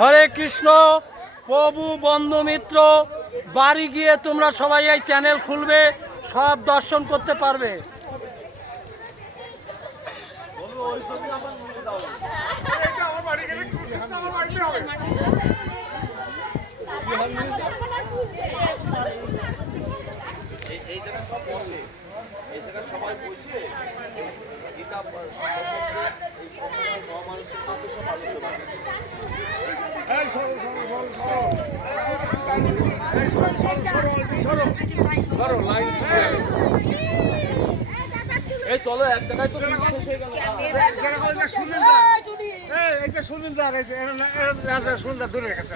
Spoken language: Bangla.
হরে কৃষ্ণ। প্রভু বন্ধু মিত্র বাড়ি গিয়ে তোমরা সবাই এই চ্যানেল খুলবে, সব দর্শন করতে পারবে। এই জায়গা সব বসে, এই জায়গা সবাই বসে গীতা মানুষের মধ্যে সব আলোচনা। এই চলো এক জায়গায় তো শেষ হয়ে গেল। সুন্দর দূরে গেছে।